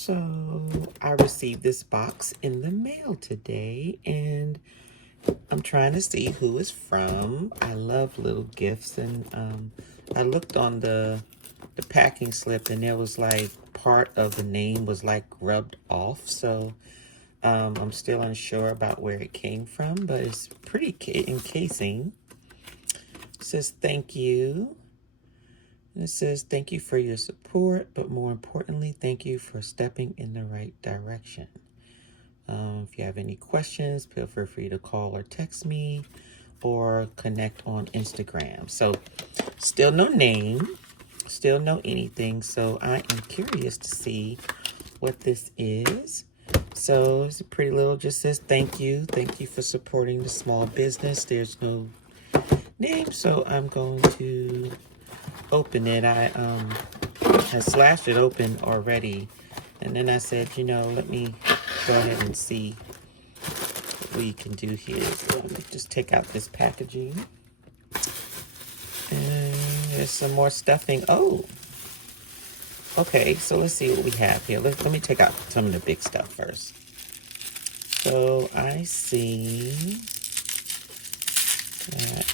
So I received this box in the mail today, and I'm trying to see who it's from. I love little gifts, and I looked on the packing slip, and there was like part of the name was like rubbed off. So I'm still unsure about where it came from, but it's pretty encasing. It says thank you. And it says, thank you for your support, but more importantly, thank you for stepping in the right direction. If you have any questions, feel free to call or text me or connect on Instagram. So still no name, still no anything. So I am curious to see what this is. So it's a pretty little, just says, thank you. Thank you for supporting the small business. There's no name, so I'm going to open it. I had slashed it open already, and then I said, you know, let me go ahead and see what we can do here. So let me just take out this packaging, and there's some more stuffing. Oh, okay, so let's see what we have here. Let me take out some of the big stuff first. So I see that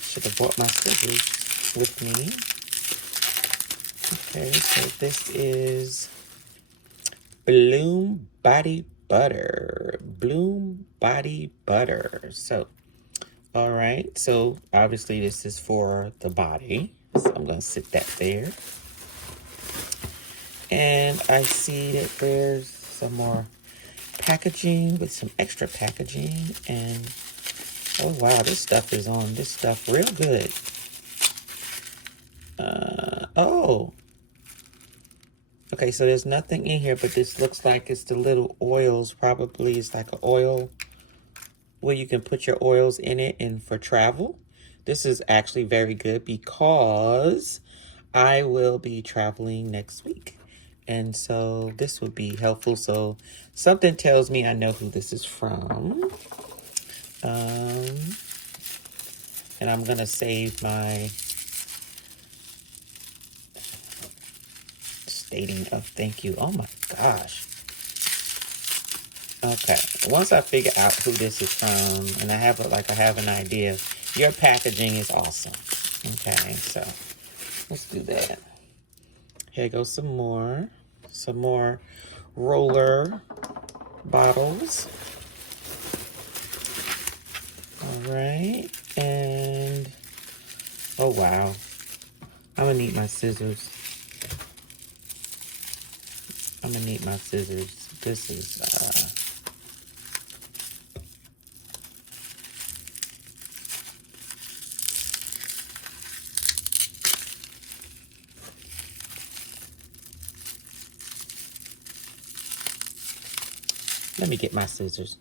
should have brought my scissors with me. Okay, so this is Bloom Body Butter. Bloom Body Butter. So, all right. So, obviously, this is for the body. So, I'm going to sit that there. And I see that there's some more packaging with some extra packaging. And, oh, wow, this stuff is on this stuff real good. Oh. Okay, so there's nothing in here, but this looks like it's the little oils. Probably it's like an oil where you can put your oils in it and for travel. This is actually very good because I will be traveling next week. And so this would be helpful. So something tells me I know who this is from. And I'm going to save my stating of thank you. Oh my gosh. Okay, once I figure out who this is from, and I have an idea, your packaging is awesome. Okay, so let's do that. Here goes some more roller bottles. All right, and oh wow, I'm gonna need my scissors. This is let me get my scissors.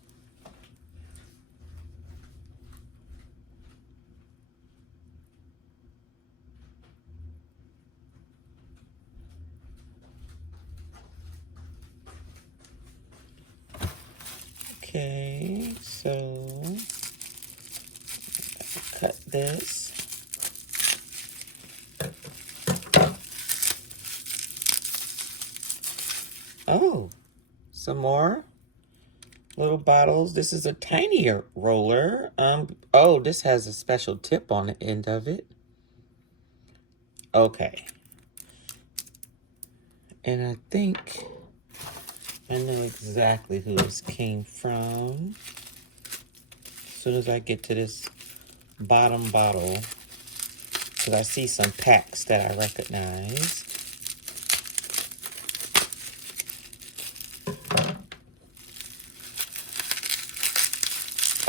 Okay, so cut this. Oh, some more little bottles. This is a tinier roller. Oh, this has a special tip on the end of it. Okay. And I think I know exactly who this came from. As soon as I get to this bottom bottle, because I see some packs that I recognize.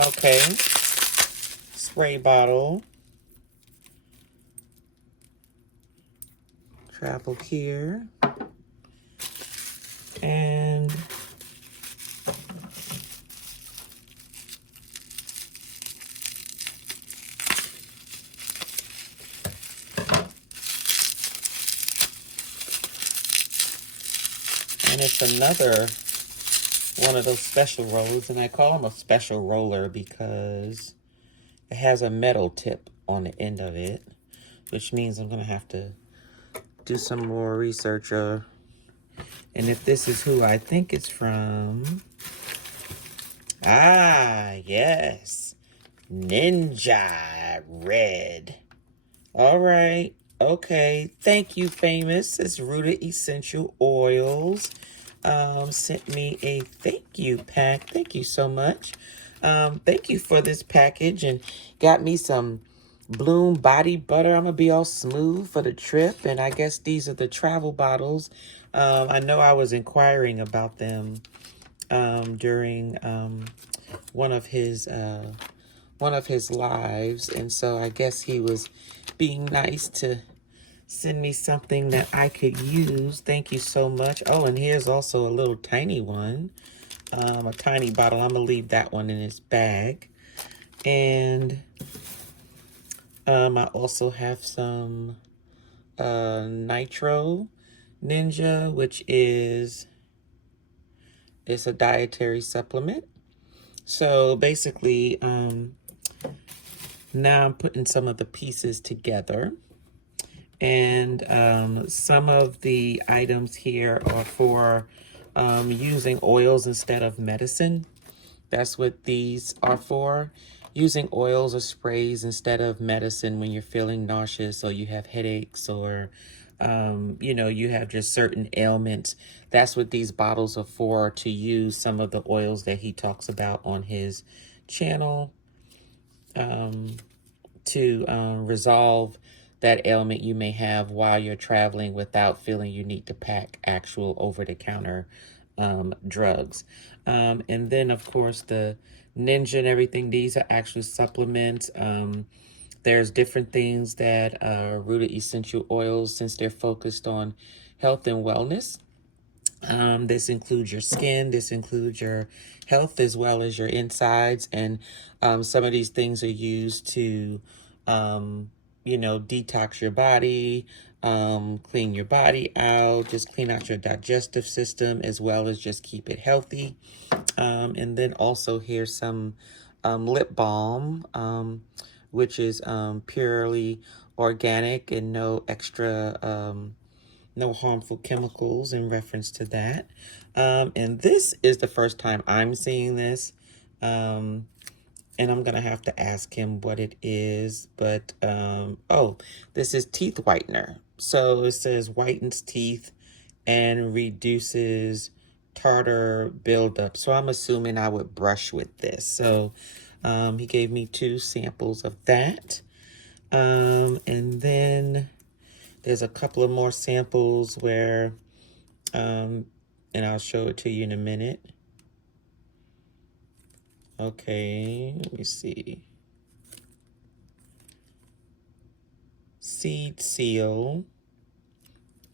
Okay, spray bottle. Travel here. And it's another one of those special rollers, and I call them a special roller because it has a metal tip on the end of it, which means I'm going to have to do some more research. And if this is who I think it's from, yes, Ninja Red. All right. Okay. Thank you, Famous. It's Rooted Essential Oils. Sent me a thank you pack. Thank you so much. Thank you for this package and got me some Bloom body butter. I'm gonna be all smooth for the trip. And I guess these are the travel bottles. I know I was inquiring about them during one of his lives, and so I guess he was being nice to send me something that I could use. Thank you so much. Oh, and here's also a little tiny one, a tiny bottle. I'm gonna leave that one in his bag. And I also have some Nitro Ninja, which is it's a dietary supplement. So basically, now I'm putting some of the pieces together. And some of the items here are for using oils instead of medicine. That's what these are for. Using oils or sprays instead of medicine when you're feeling nauseous or you have headaches or, you have just certain ailments. That's what these bottles are for, to use some of the oils that he talks about on his channel to resolve that ailment you may have while you're traveling without feeling you need to pack actual over-the-counter drugs. And then, of course, the Ninja and everything, these are actual supplements. There's different things that Rooted Essential Oils, since they're focused on health and wellness. This includes your skin, this includes your health as well as your insides. And some of these things are used to, detox your body, clean your body out, just clean out your digestive system as well as just keep it healthy. And then also here's some lip balm, which is purely organic and no extra no harmful chemicals in reference to that. And this is the first time I'm seeing this. And I'm going to have to ask him what it is. But, this is teeth whitener. So it says whitens teeth and reduces tartar buildup. So I'm assuming I would brush with this. So he gave me 2 samples of that. And then there's a couple of more samples where, and I'll show it to you in a minute. Okay, let me see. Seed seal.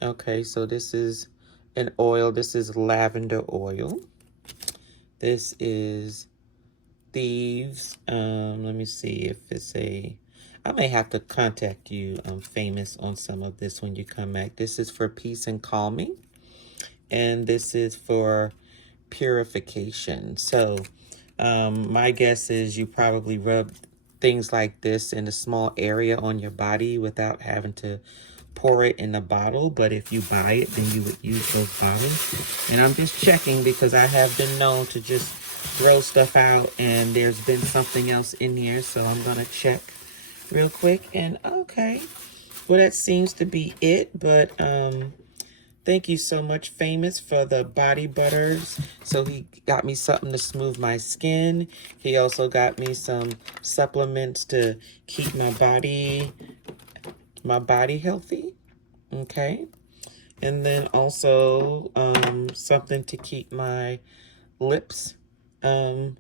Okay, so this is an oil. This is lavender oil. This is thieves. Let me see if it's I may have to contact you, Famous, on some of this when you come back. This is for peace and calming. And this is for purification. So my guess is you probably rub things like this in a small area on your body without having to pour it in a bottle. But if you buy it, then you would use those bottles. And I'm just checking because I have been known to just throw stuff out and there's been something else in here. So I'm going to check real quick. And okay, well, that seems to be it. But thank you so much, Famous, for the body butters. So he got me something to smooth my skin. He also got me some supplements to keep my body healthy. Okay. And then also something to keep my lips from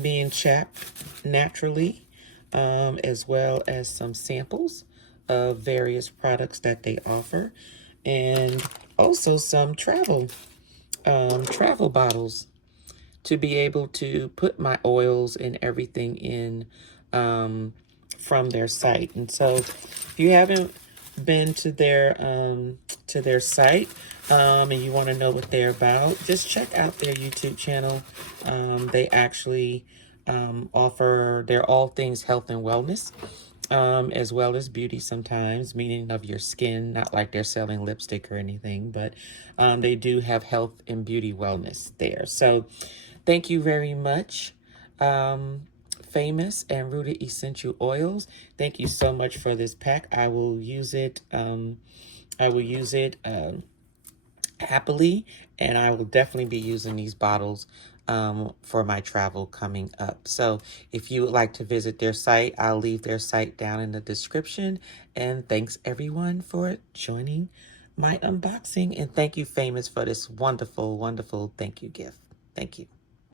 being chapped naturally, as well as some samples of various products that they offer. And also some travel bottles to be able to put my oils and everything in from their site. And so if you haven't been to their site and you want to know what they're about, just check out their YouTube channel. They actually they're all things health and wellness. as well as beauty sometimes, meaning of your skin, not like they're selling lipstick or anything, but they do have health and beauty wellness there. So thank you very much, Famous and Rooted Essential Oils. Thank you so much for this pack. I will use it. Happily, and I will definitely be using these bottles for my travel coming up. So if you would like to visit their site, I'll leave their site down in the description. And thanks everyone for joining my unboxing. And thank you, Famous, for this wonderful, wonderful thank you gift. Thank you.